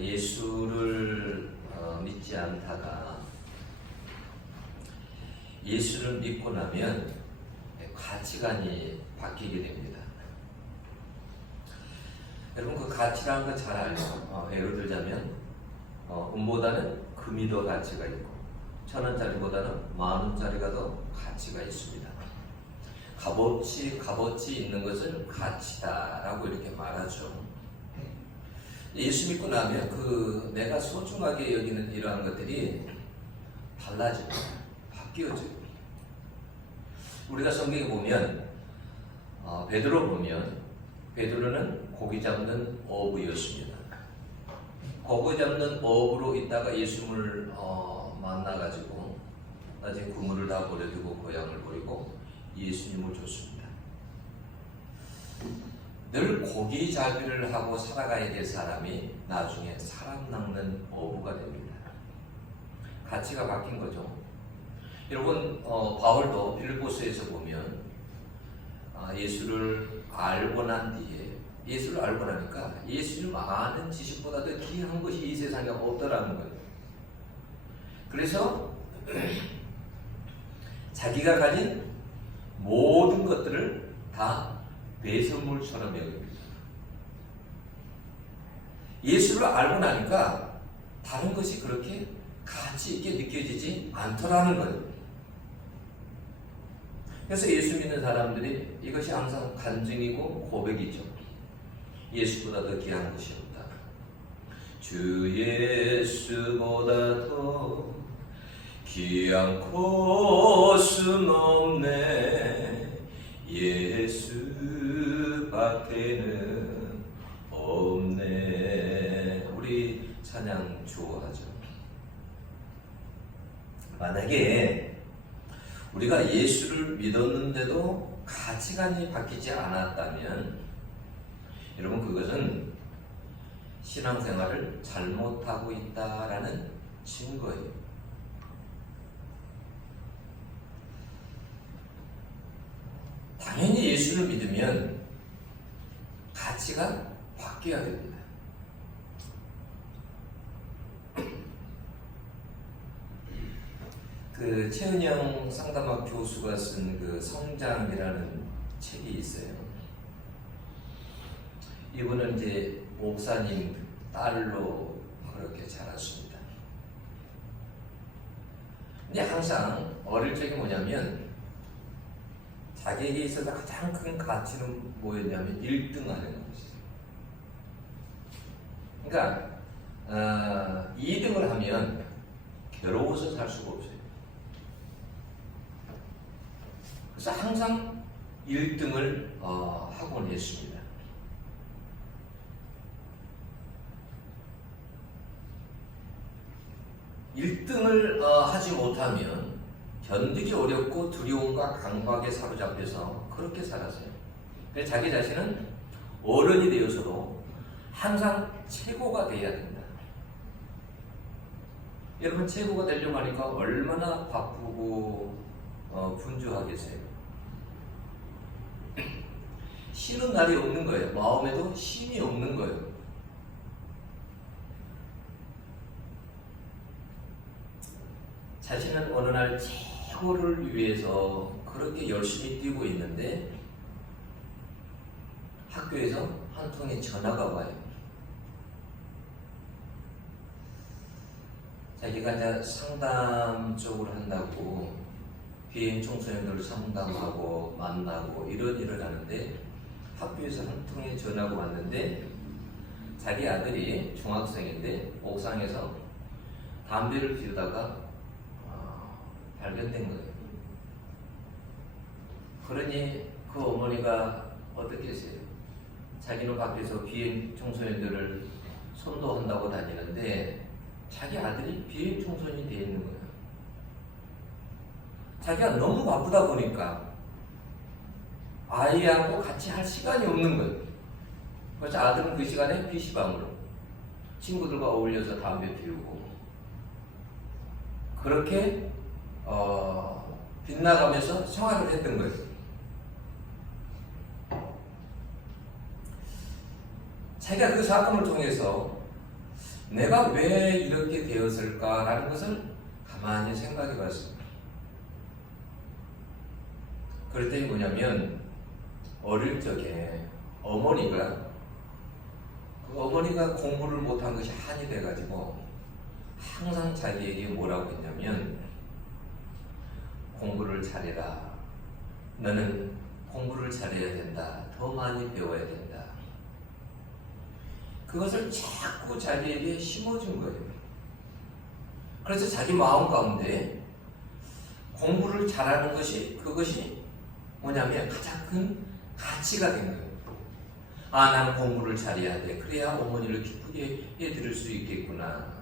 예수를 믿지 않다가 예수를 믿고 나면 가치관이 바뀌게 됩니다. 여러분 그 가치라는 거 잘 알죠? 예를 들자면 은보다는 금이 더 가치가 있고 1,000원짜리보다는 10,000원짜리가 더 가치가 있습니다. 값어치 있는 것은 가치다라고 이렇게 말하죠. 예수 믿고 나면 내가 소중하게 여기는 이러한 것들이 달라집니다. 바뀌어져요. 우리가 성경에 보면 베드로 보면 베드로는 고기 잡는 어부였습니다. 고기 잡는 어부로 있다가 예수님을 만나가지고 나중에 그물을 다 버려두고 고향을 버리고 예수님을 줬습니다. 늘 고기 잡기를 하고 살아가야 될 사람이 나중에 사람 낚는 어부가 됩니다. 가치가 바뀐 거죠. 여러분 바울도 빌립보서에서 보면 예수를 알고 난 뒤에 예수를 알고 나니까 예수를 아는 지식보다 더 귀한 것이 이 세상에 없더라는 거예요. 그래서 자기가 가진 모든 것들을 다 배선물처럼 여깁니다. 예수를 알고 나니까 다른 것이 그렇게 가치 있게 느껴지지 않더라는 거예요. 그래서 예수 믿는 사람들이 이것이 항상 간증이고 고백이죠. 예수보다 더 귀한 것이 없다. 주 예수보다 더 귀한 것은 없네. 예수밖에는 없네. 우리 찬양 좋아하죠. 만약에 우리가 예수를 믿었는데도 가치관이 바뀌지 않았다면 여러분 그것은 신앙생활을 잘못하고 있다라는 증거예요. 당연히 예수를 믿으면 가치가 바뀌어야 됩니다. 최은영 상담학 교수가 쓴 성장이라는 책이 있어요. 이분은 이제 목사님 딸로 그렇게 자랐습니다. 근데 항상 어릴 적에 뭐냐면 자기에게 있어서 가장 큰 가치는 뭐였냐면 1등 하는 것이죠. 그러니까 2등을 하면 괴로워서 살 수가 없어요. 그래서 항상 1등을 하곤 했습니다. (1등을) 하지 못하면 견디기 어렵고 두려움과 강박에 사로잡혀서 그렇게 살았어요. 그래서 자기 자신은 어른이 되어서도 항상 최고가 돼야 된다. 여러분 최고가 되려고 하니까 얼마나 바쁘고 분주하겠어요. 쉬는 날이 없는 거예요. 마음에도 힘이 없는 거예요. 자신은 어느 날 최고를 위해서 그렇게 열심히 뛰고 있는데 학교에서 한 통의 전화가 와요. 자기가 이제 상담 쪽으로 한다고 비행 청소년들 상담하고 만나고 이런 일을 하는데 학교에서 한 통의 전화가 왔는데 자기 아들이 중학생인데 옥상에서 담배를 피우다가 발견된 거예요. 그러니 그 어머니가 어떻게 했어요? 자기는 밖에서 비행 청소년들을 선도한다고 다니는데 자기 아들이 비행 청소년이 되어 있는 거예요. 자기가 너무 바쁘다 보니까 아이하고 같이 할 시간이 없는 거예요. 그래서 아들은 그 시간에 PC방으로 친구들과 어울려서 담배 피우고 그렇게 빗나가면서 생활을 했던 거예요. 자기가 그 사건을 통해서 내가 왜 이렇게 되었을까라는 것을 가만히 생각해 봤습니다. 그럴 때 뭐냐면 어릴 적에 어머니가 공부를 못한 것이 한이 돼가지고 항상 자기에게 뭐라고 했냐면 공부를 잘해라. 너는 공부를 잘해야 된다. 더 많이 배워야 된다. 그것을 자꾸 자기에게 심어준 거예요. 그래서 자기 마음 가운데 공부를 잘하는 것이 그것이 뭐냐면 가장 큰 가치가 된 거예요. 아, 나는 공부를 잘해야 돼. 그래야 어머니를 기쁘게 해드릴 수 있겠구나.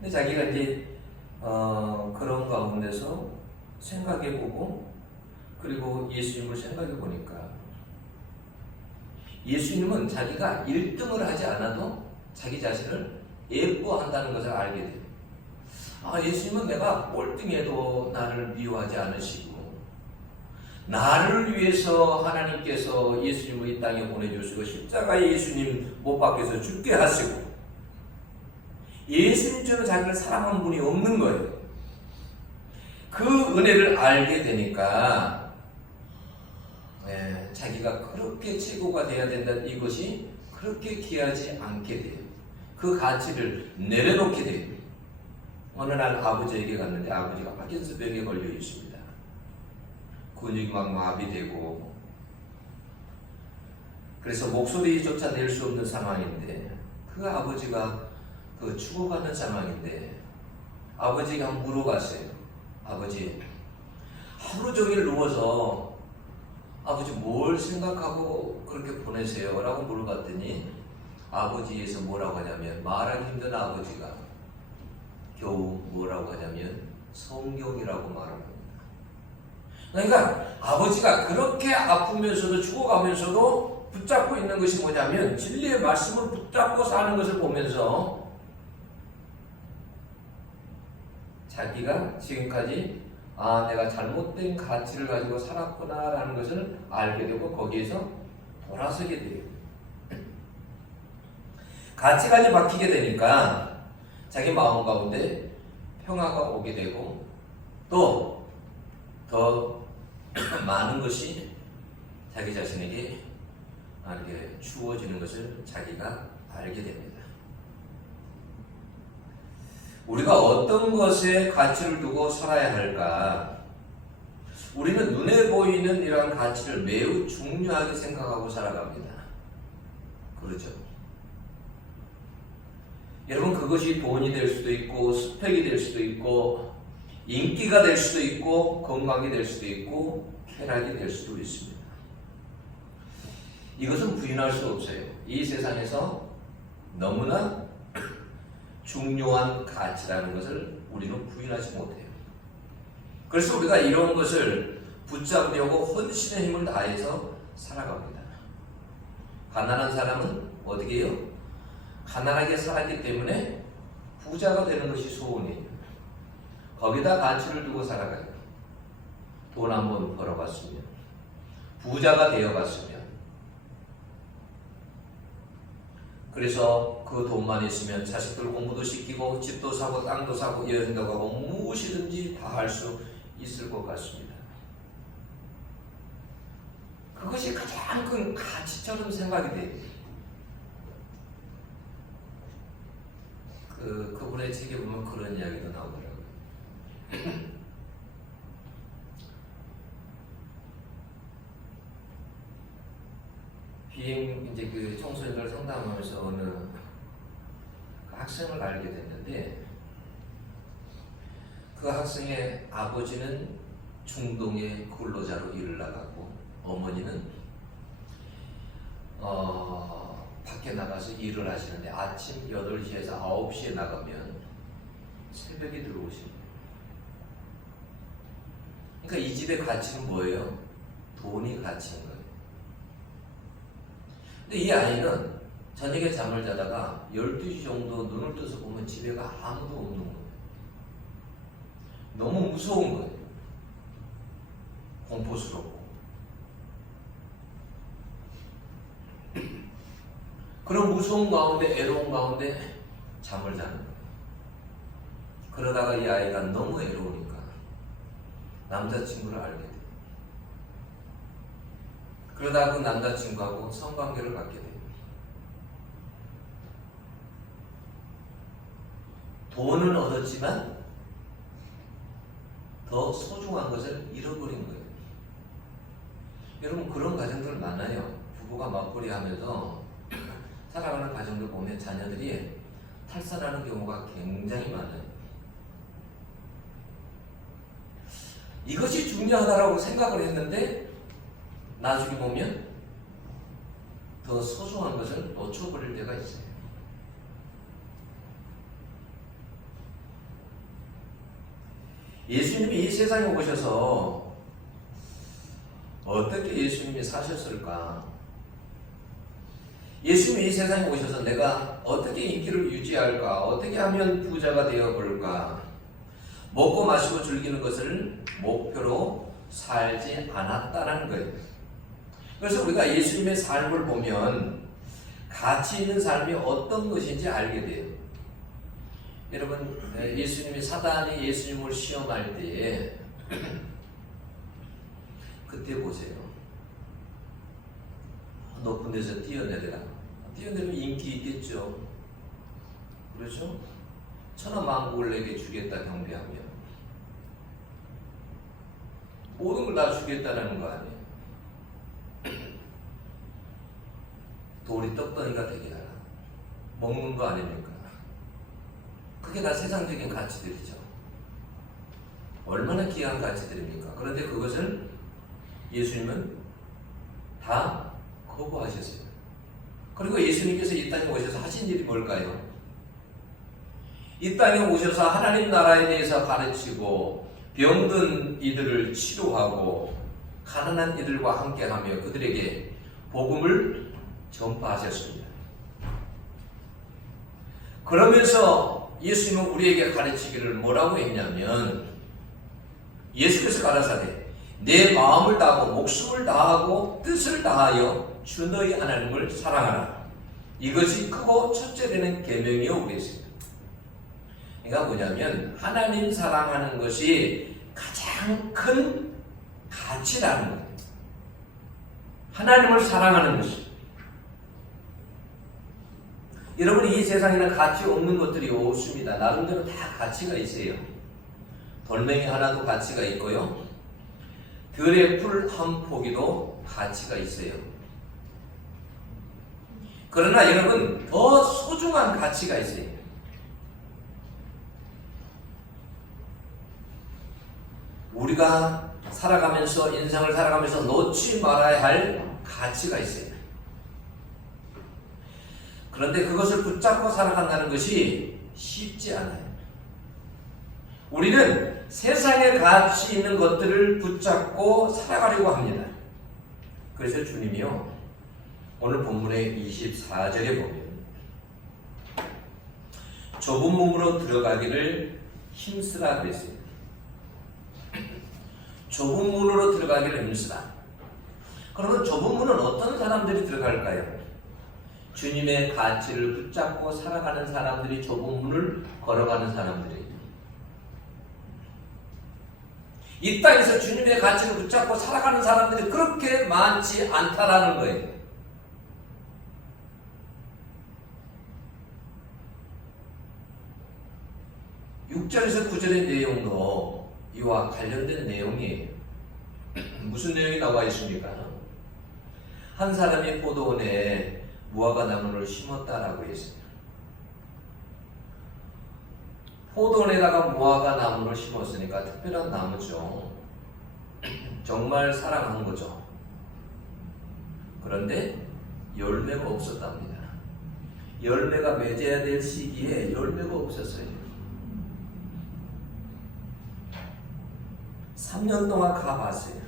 근데 자기가 이제 그런 가운데서 생각해보고 그리고 예수님을 생각해보니까 예수님은 자기가 1등을 하지 않아도 자기 자신을 예뻐한다는 것을 알게 돼요. 아, 예수님은 내가 꼴등해도 나를 미워하지 않으시고 나를 위해서 하나님께서 예수님을 이 땅에 보내주시고 십자가에 예수님 못 박혀서 죽게 하시고 예수님처럼 자기를 사랑한 분이 없는 거예요. 그 은혜를 알게 되니까 자기가 그렇게 최고가 돼야 된다는 이것이 그렇게 귀하지 않게 돼요. 그 가치를 내려놓게 돼요. 어느 날 아버지에게 갔는데 아버지가 파킨슨병에 걸려 있습니다. 근육이 막 마비되고 그래서 목소리조차 낼 수 없는 상황인데 그 아버지가 죽어가는 상황인데 아버지가 물어봤어요. 아버지, 하루 종일 누워서 아버지 뭘 생각하고 그렇게 보내세요? 라고 물어봤더니 아버지에서 뭐라고 하냐면 말하기 힘든 아버지가 겨우 뭐라고 하냐면 성경이라고 말합니다. 그러니까 아버지가 그렇게 아프면서도 죽어가면서도 붙잡고 있는 것이 뭐냐면 진리의 말씀을 붙잡고 사는 것을 보면서 자기가 지금까지 내가 잘못된 가치를 가지고 살았구나 라는 것을 알게 되고 거기에서 돌아서게 돼요. 가치관이 바뀌게 되니까 자기 마음 가운데 평화가 오게 되고 또 더 많은 것이 자기 자신에게 이렇게 주어지는 것을 자기가 알게 됩니다. 우리가 어떤 것에 가치를 두고 살아야 할까? 우리는 눈에 보이는 이러한 가치를 매우 중요하게 생각하고 살아갑니다. 그렇죠? 여러분, 그것이 돈이 될 수도 있고 스펙이 될 수도 있고 인기가 될 수도 있고 건강이 될 수도 있고 쾌락이 될 수도 있습니다. 이것은 부인할 수 없어요. 이 세상에서 너무나 중요한 가치라는 것을 우리는 부인하지 못해요. 그래서 우리가 이런 것을 붙잡으려고 헌신의 힘을 다해서 살아갑니다. 가난한 사람은 어떻게 해요? 가난하게 살았기 때문에 부자가 되는 것이 소원이에요. 거기다 가치를 두고 살아가요. 돈 한번 벌어봤으면, 부자가 되어봤으면, 그래서 그 돈만 있으면 자식들 공부도 시키고 집도 사고 땅도 사고 여행도 가고 무엇이든지 다 할 수 있을 것 같습니다. 그것이 가장 큰 가치처럼 생각이 돼요. 그분의 책에 보면 그런 이야기도 나오더라고요. 이제 그 청소년들 상담하면서 어느 그 학생을 알게 됐는데 그 학생의 아버지는 중동의 근로자로 일을 나가고 어머니는 밖에 나가서 일을 하시는데 아침 8시에서 9시에 나가면 새벽에 들어오십니다. 그러니까 이 집의 가치는 뭐예요? 돈이 가치인 거예요. 근데 이 아이는 저녁에 잠을 자다가 12시 정도 눈을 떠서 보면 집에가 아무도 없는 거예요. 너무 무서운 거예요. 공포스럽고. 그런 무서운 가운데, 애로운 가운데 잠을 자는 거예요. 그러다가 이 아이가 너무 애로우니까 남자친구를 알게 돼요. 그러다가 그 남자친구하고 성관계를 갖게 돼요. 돈은 얻었지만 더 소중한 것을 잃어버린 거예요. 여러분, 그런 가정들 많아요. 부부가 맞벌이 하면서 살아가는 가정들 보면 자녀들이 탈선하는 경우가 굉장히 많아요. 이것이 중요하다고 생각을 했는데 나중에 보면 더 소중한 것을 놓쳐버릴 때가 있어요. 예수님이 이 세상에 오셔서 어떻게 예수님이 사셨을까? 예수님이 이 세상에 오셔서 내가 어떻게 인기를 유지할까? 어떻게 하면 부자가 되어볼까? 먹고 마시고 즐기는 것을 목표로 살지 않았다는 거예요. 그래서 우리가 예수님의 삶을 보면 가치 있는 삶이 어떤 것인지 알게 돼요. 여러분, 예수님이 사단이 예수님을 시험할 때에 그때 보세요. 높은 데서 뛰어내려라. 뛰어내리면 인기 있겠죠. 그렇죠? 천하만국을 내게 주겠다 경배하며 모든 걸 다 주겠다는 거 아니에요. 돌이 떡덩이가 되게 하라. 먹는 거 아닙니까? 그게 다 세상적인 가치들이죠. 얼마나 귀한 가치들입니까? 그런데 그것을 예수님은 다 거부하셨어요. 그리고 예수님께서 이 땅에 오셔서 하신 일이 뭘까요? 이 땅에 오셔서 하나님 나라에 대해서 가르치고 병든 이들을 치료하고 가난한 이들과 함께하며 그들에게 복음을 전파하셨습니다. 그러면서 예수님은 우리에게 가르치기를 뭐라고 했냐면 예수께서 가라사대 내 마음을 다하고 목숨을 다하고 뜻을 다하여 주 너희 하나님을 사랑하라. 이것이 크고 첫째 되는 계명이요 그랬습니다. 그러니까 뭐냐면 하나님 사랑하는 것이 가장 큰 가치라는 거예요. 하나님을 사랑하는 것이. 여러분, 이 세상에는 가치 없는 것들이 없습니다. 나름대로 다 가치가 있어요. 돌멩이 하나도 가치가 있고요. 들의 풀 한 포기도 가치가 있어요. 그러나 여러분, 더 소중한 가치가 있어요. 우리가 살아가면서 인생을 살아가면서 놓지 말아야 할 가치가 있어요. 그런데 그것을 붙잡고 살아간다는 것이 쉽지 않아요. 우리는 세상에 가치 있는 것들을 붙잡고 살아가려고 합니다. 그래서 주님이요, 오늘 본문의 24절에 보면 좁은 문으로 들어가기를 힘쓰라 그랬어요. 좁은 문으로 들어가기를 힘쓰라. 그러면 좁은 문은 어떤 사람들이 들어갈까요? 주님의 가치를 붙잡고 살아가는 사람들이 좁은 문을 걸어가는 사람들이에요. 이 땅에서 주님의 가치를 붙잡고 살아가는 사람들이 그렇게 많지 않다라는 거예요. (6절에서) (9절의) 내용도 이와 관련된 내용이에요. 무슨 내용이 나와 있습니까? 한 사람이 포도원에 무화과 나무를 심었다라고 했습니다. 포도원에다가 무화과 나무를 심었으니까 특별한 나무죠. 정말 사랑한 거죠. 그런데 열매가 없었답니다. 열매가 맺어야 될 시기에 열매가 없었어요. 3년 동안 가봤어요.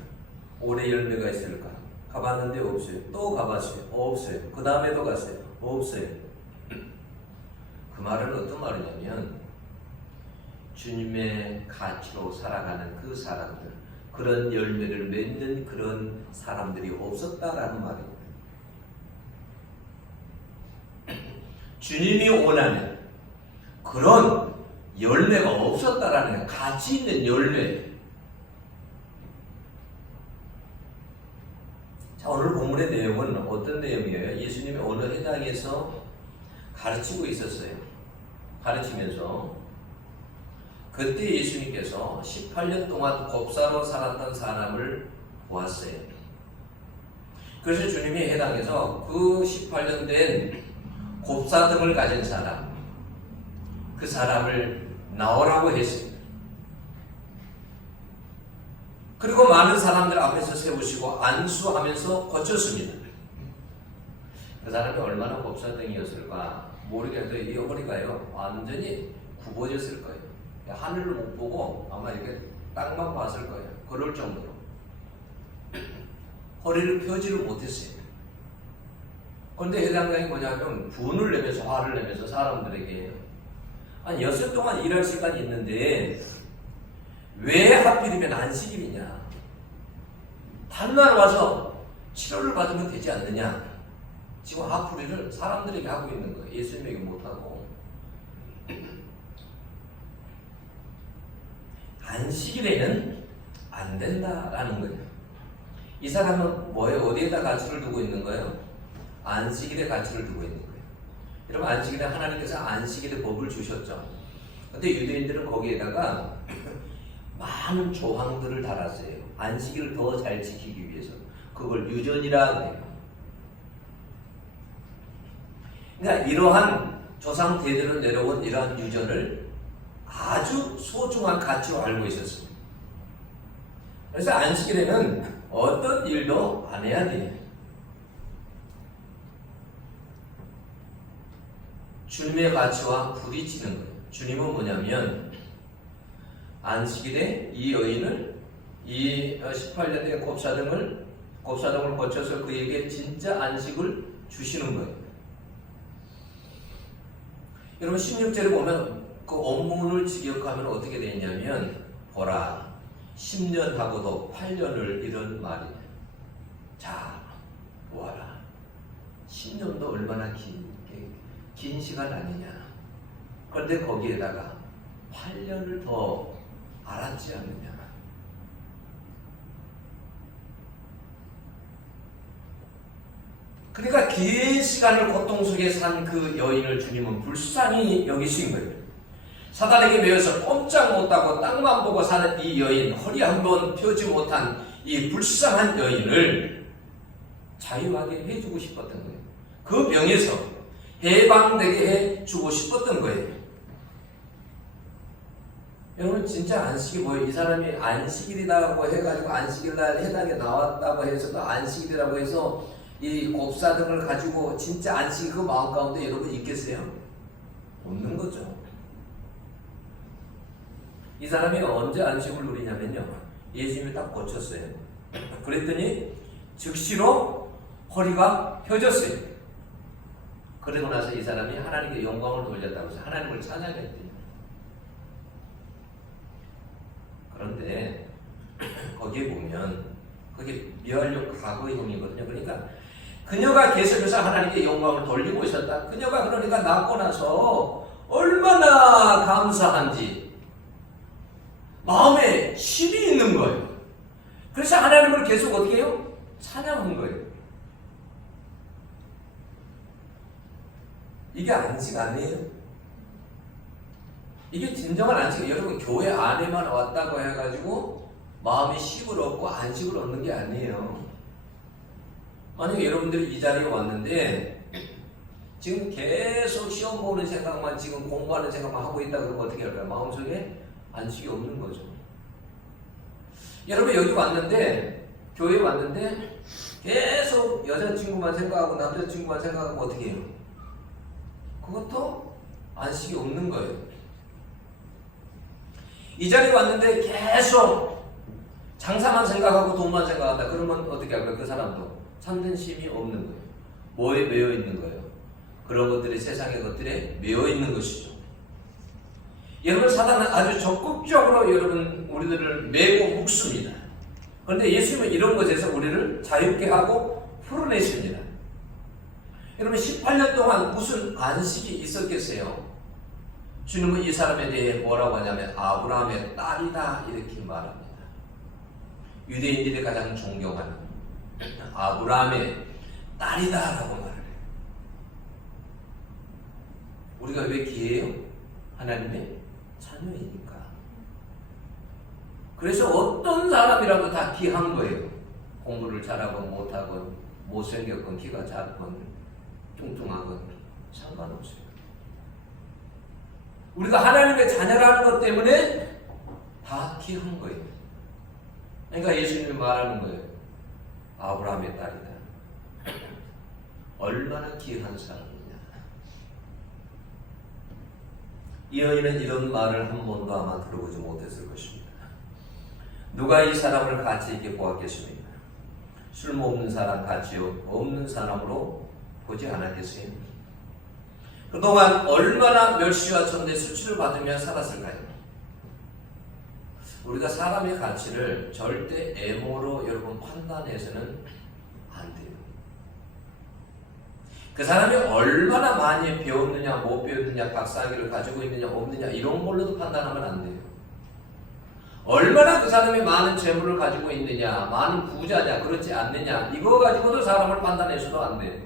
올해 열매가 있을까? 가봤는데 없어요. 또 가봤어요. 없어요. 그 다음에도 갔어요. 없어요. 그 말은 어떤 말이냐면 주님의 가치로 살아가는 그 사람들, 그런 열매를 맺는 그런 사람들이 없었다라는 말입니다. 주님이 원하는 그런 열매가 없었다라는 거예요. 가치 있는 열매. 자, 오늘 본문의 내용은 어떤 내용이에요? 예수님이 어느 회당에서 가르치고 있었어요. 가르치면서 그때 예수님께서 18년 동안 곱사로 살았던 사람을 보았어요. 그래서 주님이 회당에서 그 18년 된 곱사등을 가진 사람, 그 사람을 나오라고 했습니다. 그리고 많은 사람들 앞에서 세우시고 안수하면서 고쳤습니다. 그 사람이 얼마나 곱사등이었을까 모르겠어요. 이 허리가요 완전히 굽어졌을 거예요. 하늘을 못 보고 아마 이렇게 땅만 봤을 거예요. 그럴 정도로 허리를 펴지를 못했어요. 그런데 해당장이 뭐냐면 분을 내면서 화를 내면서 사람들에게 한 6일 동안 일할 시간이 있는데 왜 하필이면 안식일이냐, 다른 날 와서 치료를 받으면 되지 않느냐, 지금 화풀이를 사람들에게 하고 있는 거예요. 예수님에게 못하고. 안식일에는 안 된다라는 거예요. 이 사람은 뭐에 어디에다 가치를 두고 있는 거예요? 안식일에 가치를 두고 있는 거예요. 여러분, 안식일에 하나님께서 안식일의 법을 주셨죠. 근데 유대인들은 거기에다가 많은 조항들을 달았어요. 안식일을 더 잘 지키기 위해서. 그걸 유전이라고 해요. 그러니까 이러한 조상 대대로 내려온 이러한 유전을 아주 소중한 가치로 알고 있었습니다. 그래서 안식일에는 어떤 일도 안 해야 돼요. 주님의 가치와 부딪히는 거예요. 주님은 뭐냐면 안식일에 이 여인을, 이 18년 된 곱사등을 거쳐서 그에게 진짜 안식을 주시는 거예요. 여러분 16절에 보면 그 원문을 직역하면 어떻게 되냐면 보라 10년 하고도 8년을 이런 말이에요. 자, 보아라. 10년도 얼마나 긴 시간 아니냐. 그런데 거기에다가 8년을 더 알았지 않느냐. 그러니까 긴 시간을 고통 속에 산 그 여인을 주님은 불쌍히 여기신 거예요. 사단에게 매여서 꼼짝 못하고 땅만 보고 사는 이 여인, 허리 한번 펴지 못한 이 불쌍한 여인을 자유하게 해주고 싶었던 거예요. 그 병에서 해방되게 해주고 싶었던 거예요. 여러분 진짜 안식이 뭐예요? 이 사람이 안식일이라고 해가지고 안식일날 해당에 나왔다고 해서도 안식일이라고 해서 이 곱사등을 가지고 진짜 안식이 그 마음 가운데 여러분 있겠어요? 없는 거죠. 이 사람이 언제 안식을 누리냐면요, 예수님이 딱 고쳤어요. 그랬더니 즉시로 허리가 펴졌어요. 그러고 나서 이 사람이 하나님께 영광을 돌렸다고 해서 하나님을 찬양했대요. 그런데 거기에 보면 그게 미완료 과거형이거든요. 그러니까 그녀가 계속해서 하나님께 영광을 돌리고 있었다. 그녀가 그러니까 낳고 나서 얼마나 감사한지 마음에 힘이 있는 거예요. 그래서 하나님을 계속 어떻게 해요? 찬양한 거예요. 이게 안식 아니에요? 이게 진정한 안식. 여러분 교회 안에만 왔다고 해가지고 마음에 쉼을 얻고 안식을 얻는 게 아니에요. 만약에 여러분들이 이 자리에 왔는데 지금 계속 시험 보는 생각만, 지금 공부하는 생각만 하고 있다 그러면 어떻게 할까요? 마음속에 안식이 없는 거죠. 여러분 여기 왔는데, 교회에 왔는데 계속 여자친구만 생각하고 남자친구만 생각하고 어떻게 해요? 그것도 안식이 없는 거예요. 이 자리에 왔는데 계속 장사만 생각하고 돈만 생각한다. 그러면 어떻게 할까요? 그 사람도 참된 쉼이 없는 거예요. 뭐에 매여 있는 거예요? 그런 것들이 세상의 것들에 매여 있는 것이죠. 여러분 사단은 아주 적극적으로 여러분 우리들을 매고 묶습니다. 그런데 예수님은 이런 것에서 우리를 자유케 하고 풀어내십니다. 여러분 18년 동안 무슨 안식이 있었겠어요? 주님은 이 사람에 대해 뭐라고 하냐면 아브라함의 딸이다 이렇게 말합니다. 유대인들이 가장 존경하는 아브라함의 딸이다라고 말을 해요. 우리가 왜 귀해요? 하나님의 자녀이니까. 그래서 어떤 사람이라도 다 귀한 거예요. 공부를 잘하건 못하건 못생겼건 키가 작건 뚱뚱하건 상관없어요. 우리가 하나님의 자녀라는 것 때문에 다 귀한 거예요. 그러니까 예수님이 말하는 거예요. 아브라함의 딸이다. 얼마나 귀한 사람이냐. 이 여인은 이런 말을 한 번도 아마 들어보지 못했을 것입니다. 누가 이 사람을 가치 있게 보았겠습니까? 쓸모없는 사람, 가치 없는 사람으로 보지 않았겠어요? 그동안 얼마나 멸시와 전대 수치를 받으며 살았을까요? 우리가 사람의 가치를 절대 애모로 여러분 판단해서는 안 돼요. 그 사람이 얼마나 많이 배웠느냐, 못 배웠느냐, 박사학위를 가지고 있느냐, 없느냐 이런 걸로도 판단하면 안 돼요. 얼마나 그 사람이 많은 재물을 가지고 있느냐, 많은 부자냐, 그렇지 않느냐 이거 가지고도 사람을 판단해서도 안 돼요.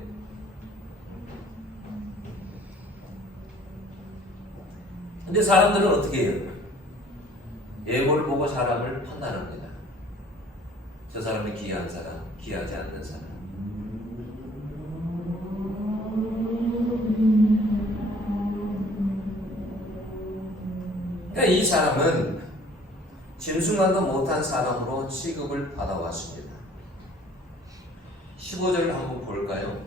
근데 사람들은 어떻게 해요? 예물을 보고 사람을 판단합니다. 저 사람이 귀한 사람, 귀하지 않는 사람. 그러니까 이 사람은 짐승만도 못한 사람으로 취급을 받아왔습니다. 15절을 한번 볼까요?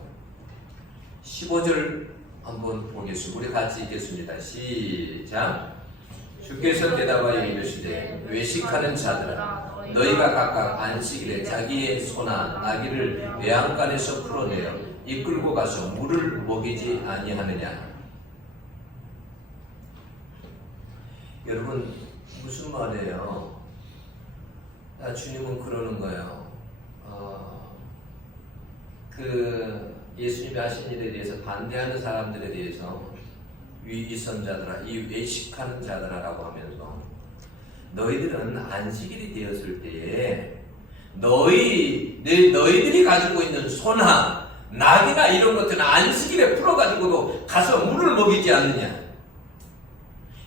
15절 한번 보겠습니다. 우리 같이 읽겠습니다. 시작. 주께서 대답하여 이르시되 외식하는 자들아 너희가 각각 안식일에 자기의 소나 나귀를 외양간에서 풀어내어 이끌고 가서 물을 먹이지 아니하느냐. 여러분 무슨 말이에요? 주님은 그러는 거예요. 예수님이 하신 일에 대해서 반대하는 사람들에 대해서 위선자들아, 이 외식하는 자들아라고 하면서 너희들은 안식일이 되었을 때에 너희들이 가지고 있는 소나 낙이나 이런 것들은 안식일에 풀어가지고도 가서 물을 먹이지 않느냐.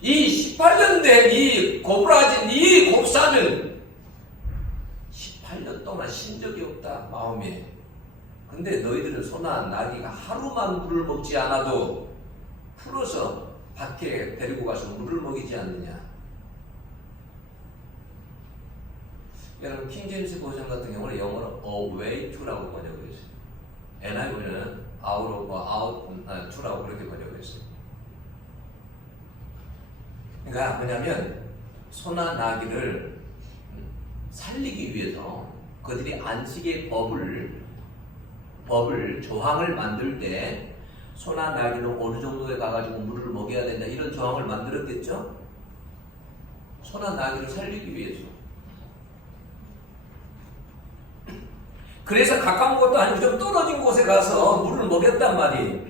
이 18년 된 이 고부라진 이 곱사는 18년 동안 신 적이 없다 마음에. 근데 너희들은 소나 나귀가 하루만 물을 먹지 않아도 풀어서 밖에 데리고 가서 물을 먹이지 않느냐. 여러분 킹제임스 버전 같은 경우는 영어로 away to라고 번역했어요. NIV는 out of to라고 그렇게 번역했어요. 그러니까 뭐냐면 소나 나귀를 살리기 위해서 그들이 안식의 조항을 만들 때 소나 나귀는 어느 정도에 가가지고 물을 먹여야 된다 이런 조항을 만들었겠죠? 소나 나귀를 살리기 위해서. 그래서 가까운 곳도 아니고 좀 떨어진 곳에 가서 물을 먹였단 말이에요.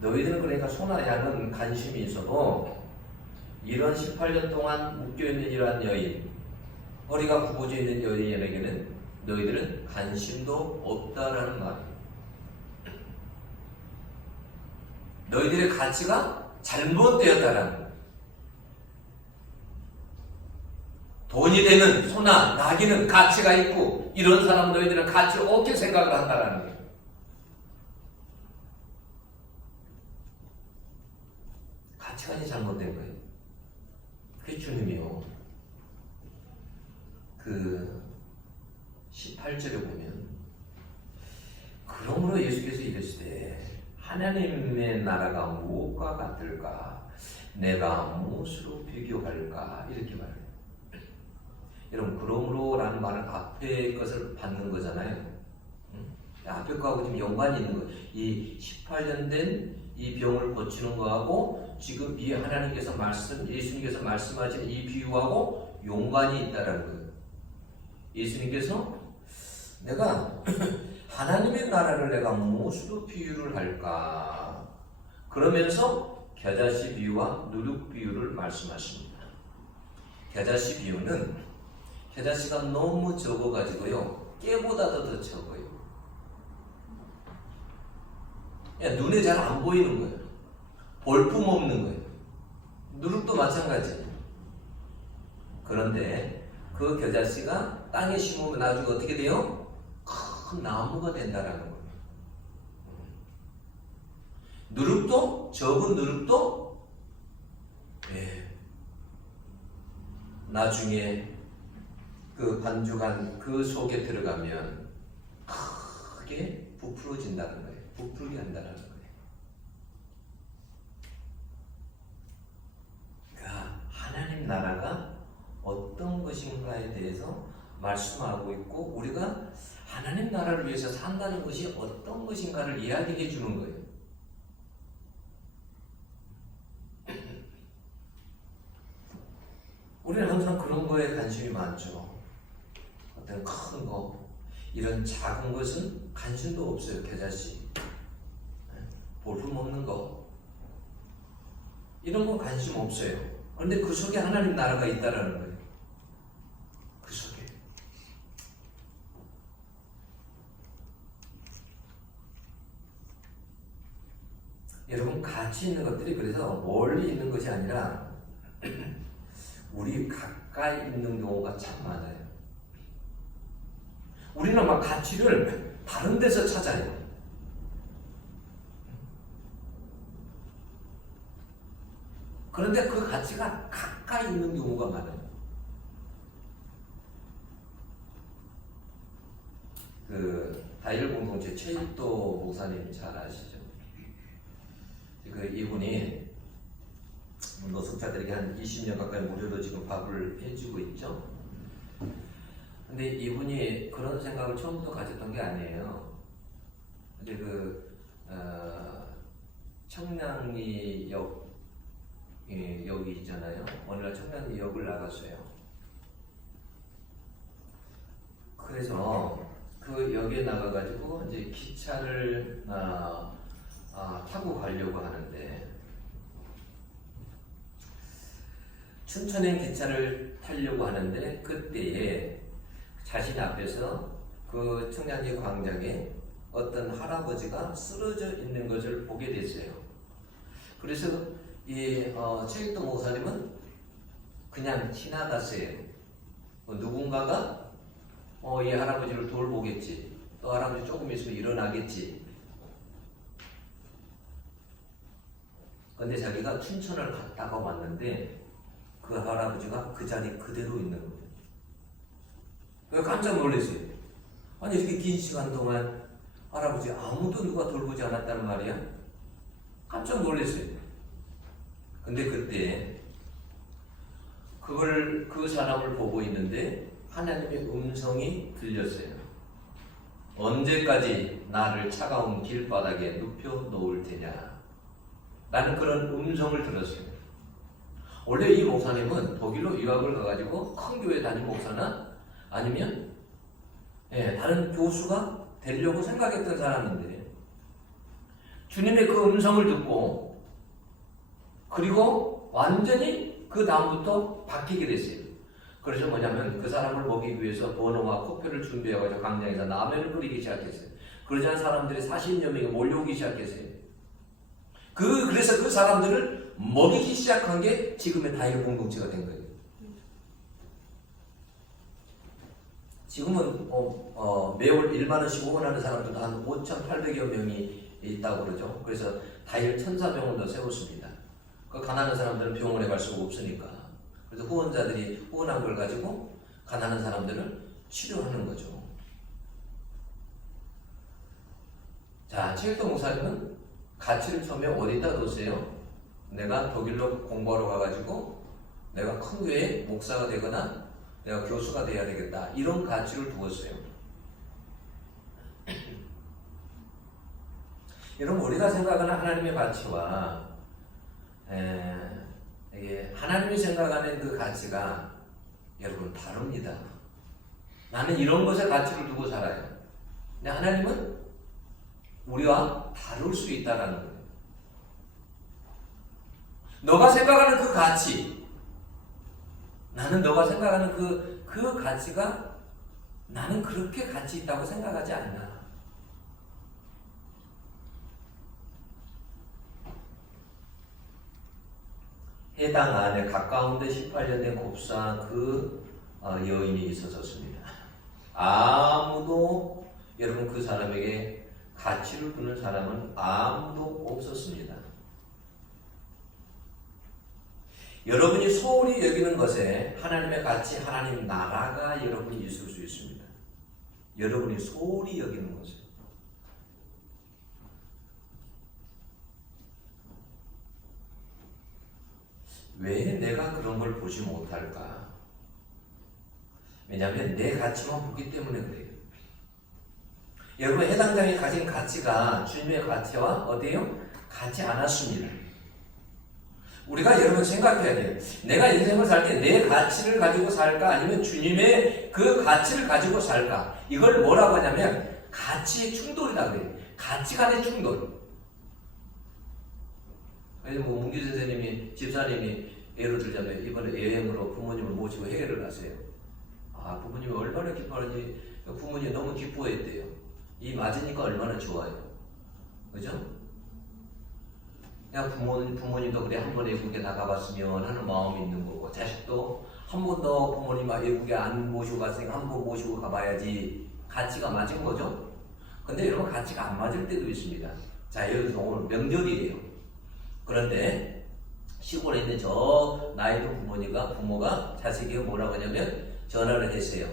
너희들은 그러니까 소나 양은 관심이 있어도 이런 18년 동안 묶여있는 이러한 여인, 허리가 굽어져 있는 여인에게는 너희들은 관심도 없다라는 말이에요. 너희들의 가치가 잘못되었다라는 거예요. 돈이 되는 소나 나귀는 가치가 있고 이런 사람 너희들은 가치 없게 생각을 한다라는 거예요. 가치관이 잘못된 거예요. 그게 주님이요. 18절에 보면 그러므로 예수께서 이르시되 하나님의 나라가 무엇과 같을까? 내가 무엇으로 비교할까? 이렇게 말해요. 여러분 그러므로라는 말은 앞에 것을 받는 거잖아요. 앞에 거하고 지금 연관이 있는 거예요. 이 18년 된 이 병을 고치는 거하고 지금 이 하나님께서 예수님께서 말씀하신 이 비유하고 용관이 있다라는 거예요. 예수님께서 내가 하나님의 나라를 내가 무엇으로 비유를 할까? 그러면서 겨자씨 비유와 누룩 비유를 말씀하십니다. 겨자씨 비유는 겨자씨가 너무 적어가지고요, 깨보다도 더 적어요. 눈에 잘 안 보이는 거예요. 볼품 없는 거예요. 누룩도 마찬가지. 그런데 그 겨자씨가 땅에 심으면 나중에 어떻게 돼요? 큰 나무가 된다라는 거예요. 누룩도, 적은 누룩도 나중에 그 반죽한 그 속에 들어가면 크게 부풀어진다는 거예요. 부풀게 한다는 거예요. 그러니까 하나님 나라가 어떤 것인가에 대해서 말씀하고 있고, 우리가 하나님 나라를 위해서 산다는 것이 어떤 것인가를 이야기해 주는 거예요. 우리는 항상 그런 거에 관심이 많죠. 어떤 큰 거, 이런 작은 것은 관심도 없어요. 겨자씨, 볼품 없는 거, 이런 거 관심 없어요. 그런데 그 속에 하나님 나라가 있다라는 거예요. 그 속에. 여러분, 가치 있는 것들이 그래서 멀리 있는 것이 아니라 우리 가까이 있는 경우가 참 많아요. 우리는 막 가치를 다른 데서 찾아요. 그런데 그 가치가 가까이 있는 경우가 많아요. 그 다일 공동체 최일도 목사님 잘 아시죠? 그 이분이 노숙자들에게 한 20년 가까이 무료로 지금 밥을 해주고 있죠. 근데 이분이 그런 생각을 처음부터 가졌던 게 아니에요. 근데 청량리 역이 있잖아요. 어느 날 청량리 역을 나갔어요. 그래서 그 역에 나가가지고 이제 기차를 타고 가려고 하는데, 춘천행 기차를 타려고 하는데 그때에 자신 앞에서 그 청량리 광장에 어떤 할아버지가 쓰러져 있는 것을 보게 됐어요. 그래서 이 최일도 목사님은 그냥 지나갔어요. 누군가가 이 할아버지를 돌보겠지, 또 할아버지 조금 있으면 일어나겠지. 근데 자기가 춘천을 갔다가 왔는데 그 할아버지가 그 자리 그대로 있는 거예요. 그래서 깜짝 놀랐어요. 아니, 이렇게 긴 시간 동안 할아버지 아무도 누가 돌보지 않았다는 말이야? 깜짝 놀랐어요. 근데 그때 그 사람을 보고 있는데 하나님의 음성이 들렸어요. 언제까지 나를 차가운 길바닥에 눕혀 놓을 테냐? 라는 그런 음성을 들었어요. 원래 이 목사님은 독일로 유학을 가가지고 큰 교회 다닌 목사나 아니면 다른 교수가 되려고 생각했던 사람인데, 주님의 그 음성을 듣고 그리고 완전히 그 다음부터 바뀌게 됐어요. 그래서 뭐냐면 그 사람을 먹이기 위해서 버너와 커피를 준비해가지고 광장에서 라면을 끓이기 시작했어요. 그러자 사람들이 40여 명이 몰려오기 시작했어요. 그래서 그 사람들을 먹이기 시작한 게 지금의 다일 공동체가 된 거예요. 지금은 매월 1만 원씩 후원하는 사람들도 한 5,800여 명이 있다고 그러죠. 그래서 다일 천사병원도 세웠습니다. 그 가난한 사람들은 병원에 갈 수가 없으니까. 그래서 후원자들이 후원한 걸 가지고 가난한 사람들을 치료하는 거죠. 자, 최일도 목사님은 가치를 처음에 어디다 뒀어요? 내가 독일로 공부하러 가가지고 내가 큰 교회 목사가 되거나 내가 교수가 돼야 되겠다, 이런 가치를 두었어요. 여러분, 우리가 생각하는 하나님의 가치와 이게 하나님이 생각하는 그 가치가 여러분 다릅니다. 나는 이런 것에 가치를 두고 살아요. 근데 하나님은 우리와 다를 수 있다는 거예요. 너가 생각하는 그 가치, 나는 너가 생각하는 그 가치가 나는 그렇게 가치 있다고 생각하지 않나. 해당 안에 가까운데 18년 된 곱상 그 여인이 있어졌습니다. 아무도 여러분 그 사람에게 가치를 두는 사람은 아무도 없었습니다. 여러분이 소홀히 여기는 것에 하나님의 가치, 하나님 나라가 여러분이 있을 수 있습니다. 여러분이 소홀히 여기는 것에. 왜 내가 그런 걸 보지 못할까? 왜냐하면 내 가치만 보기 때문에 그래요. 여러분 해당장이 가진 가치가 주님의 가치와 어때요? 같지 않았습니다. 우리가 여러분 생각해야 돼요. 내가 인생을 살 때 내 가치를 가지고 살까? 아니면 주님의 그 가치를 가지고 살까? 이걸 뭐라고 하냐면 가치의 충돌이라고 그래요. 가치 간의 충돌. 그래서 문규 선생님이, 집사님이 예를 들자면 이번에 여행으로 부모님을 모시고 해외를 가세요. 부모님이 얼마나 기뻐하는지 부모님이 너무 기뻐했대요. 이 맞으니까 얼마나 좋아요. 그죠? 그냥 부모님도 그래 한 번 외국에 나가봤으면 하는 마음이 있는 거고, 자식도 한 번 더 부모님 외국에 안 모시고 갔으니까 한 번 모시고 가봐야지. 가치가 맞은 거죠? 근데 여러분 가치가 안 맞을 때도 있습니다. 자, 예를 들어서 오늘 명절이에요. 그런데 시골에 있는 저 나이 든 부모가 자식이 뭐라고 하냐면 전화를 했어요.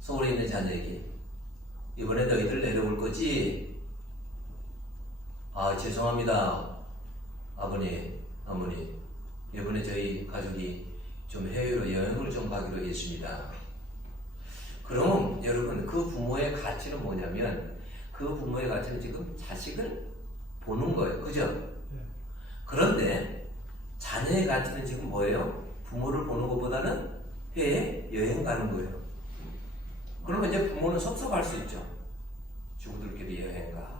서울에 있는 자녀에게. 이번에 너희들 내려올 거지? 죄송합니다. 아버님, 어머니. 이번에 저희 가족이 좀 해외로 여행을 좀 가기로 했습니다. 그럼 여러분 그 부모의 가치는 뭐냐면 그 부모의 가치는 지금 자식을 보는 거예요. 그죠? 그런데 자녀의 가치는 지금 뭐예요? 부모를 보는 것보다는 해외 여행 가는 거예요. 그러면 이제 부모는 섭섭할 수 있죠. 친구들끼리 여행 가.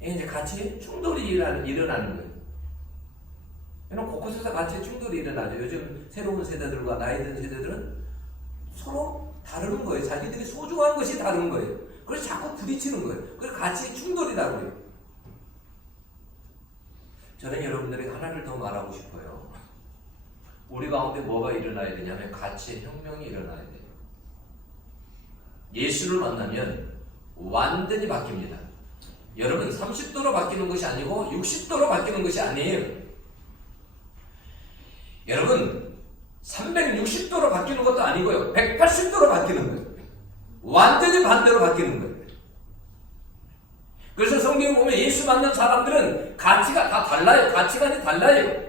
이제 가치 충돌이 일어나는 거예요. 이런 곳곳에서 가치 충돌이 일어나죠. 요즘 새로운 세대들과 나이 든 세대들은 서로 다른 거예요. 자기들이 소중한 것이 다른 거예요. 그래서 자꾸 부딪히는 거예요. 그래서 가치 충돌이라고 해요. 저는 여러분들에게 하나를 더 말하고 싶어요. 우리 가운데 뭐가 일어나야 되냐면 가치의 혁명이 일어나야 돼요. 예수를 만나면 완전히 바뀝니다. 여러분 30도로 바뀌는 것이 아니고 60도로 바뀌는 것이 아니에요. 여러분 360도로 바뀌는 것도 아니고요. 180도로 바뀌는 거예요. 완전히 반대로 바뀌는 거예요. 그래서 성경에 보면 예수 만난 사람들은 가치가 다 달라요. 가치관이 달라요.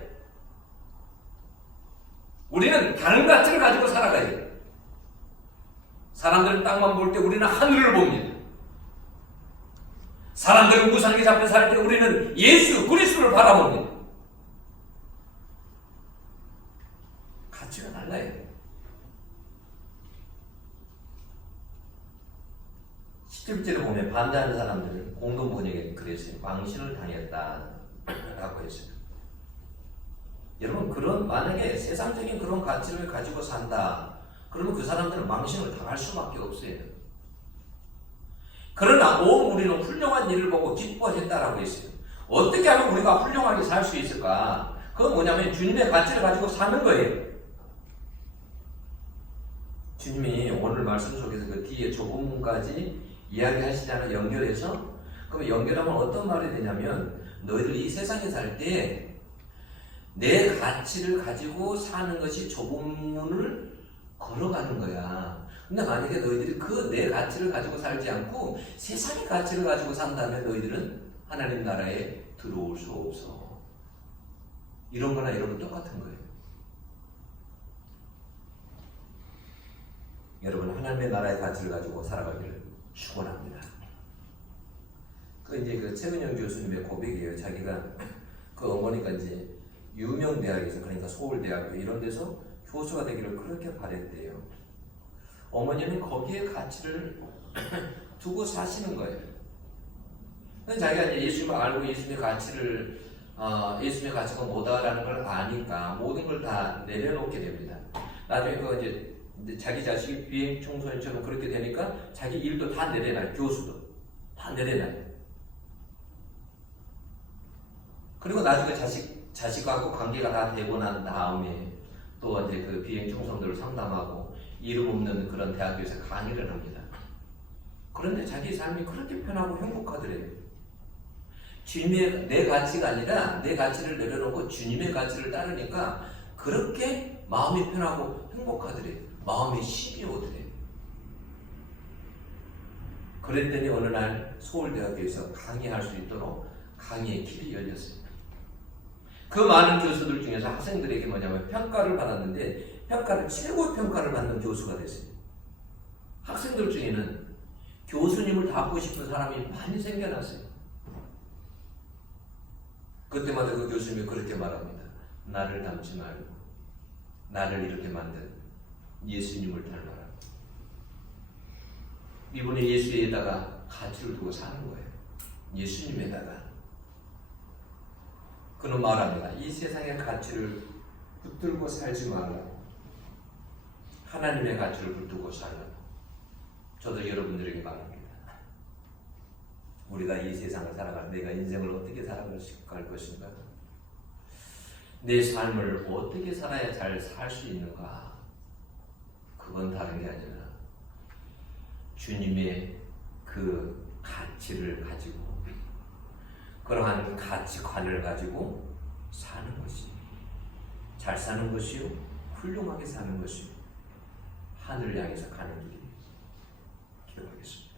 우리는 다른 가치를 가지고 살아가야 돼요. 사람들은 땅만 볼 때 우리는 하늘을 봅니다. 사람들은 무상에 잡혀 살 때 우리는 예수 그리스도를 바라봅니다. 가치가 달라요. 17절에 보면 반대하는 사람들은 공동 번역에 그랬어요. 망신을 당했다라고 했어요. 여러분 만약에 세상적인 그런 가치를 가지고 산다. 그러면 그 사람들은 망신을 당할 수밖에 없어요. 그러나 우리는 훌륭한 일을 보고 기뻐했다라고 했어요. 어떻게 하면 우리가 훌륭하게 살 수 있을까? 그건 뭐냐면 주님의 가치를 가지고 사는 거예요. 주님이 오늘 말씀 속에서 그 뒤에 좁은문까지 이야기하시잖아요. 연결해서. 그럼 연결하면 어떤 말이 되냐면 너희들 이 세상에 살 때 내 가치를 가지고 사는 것이 좁은 문을 걸어가는 거야. 근데 만약에 너희들이 그 내 가치를 가지고 살지 않고 세상의 가치를 가지고 산다면 너희들은 하나님 나라에 들어올 수 없어. 이런 거나 이런 거 똑같은 거예요. 여러분 하나님의 나라의 가치를 가지고 살아가기를 축원합니다. 이제 최근영 교수님의 고백이에요. 자기가 그 어머니가 이제 유명 대학에서 그러니까 서울대학교 이런 데서 교수가 되기를 그렇게 바랬대요. 어머니는 거기에 가치를 두고 사시는 거예요. 자기가 이제 예수님을 알고 예수님의 가치를 예수님의 가치가 뭐다라는 걸 아니까 모든 걸 다 내려놓게 됩니다. 나중에 그 이제 자기 자식이 비행 청소년처럼 그렇게 되니까 자기 일도 다 내려놔요. 교수도 다 내려놔요. 그리고 나중에 자식하고 관계가 다 되고 난 다음에 또 이제 그 비행 청소년들을 상담하고 이름 없는 그런 대학교에서 강의를 합니다. 그런데 자기 삶이 그렇게 편하고 행복하더래요. 주님의 내 가치가 아니라 내 가치를 내려놓고 주님의 가치를 따르니까 그렇게 마음이 편하고 행복하더래요. 마음이 쉼이 오더래요. 그랬더니 어느 날 서울대학교에서 강의할 수 있도록 강의의 길이 열렸어요. 그 많은 교수들 중에서 학생들에게 뭐냐면 평가를 받았는데 최고 평가를 받는 교수가 됐어요. 학생들 중에는 교수님을 닮고 싶은 사람이 많이 생겨났어요. 그때마다 그 교수님이 그렇게 말합니다. 나를 닮지 말고 나를 이렇게 만든 예수님을 닮아라. 이분이 예수에다가 가치를 두고 사는 거예요. 예수님에다가. 그는 말합니다. 이 세상의 가치를 붙들고 살지 말라고. 하나님의 가치를 붙들고 살라고. 저도 여러분들에게 말합니다. 우리가 이 세상을 살아갈 내가 인생을 어떻게 살아갈 것인가? 내 삶을 어떻게 살아야 잘 살 수 있는가? 그건 다른 게 아니라 주님의 그 가치를 가지고 그러한 가치관을 가지고 사는 것이 잘 사는 것이요 훌륭하게 사는 것이요 하늘을 향해서 가는 길입니다. 기도하겠습니다.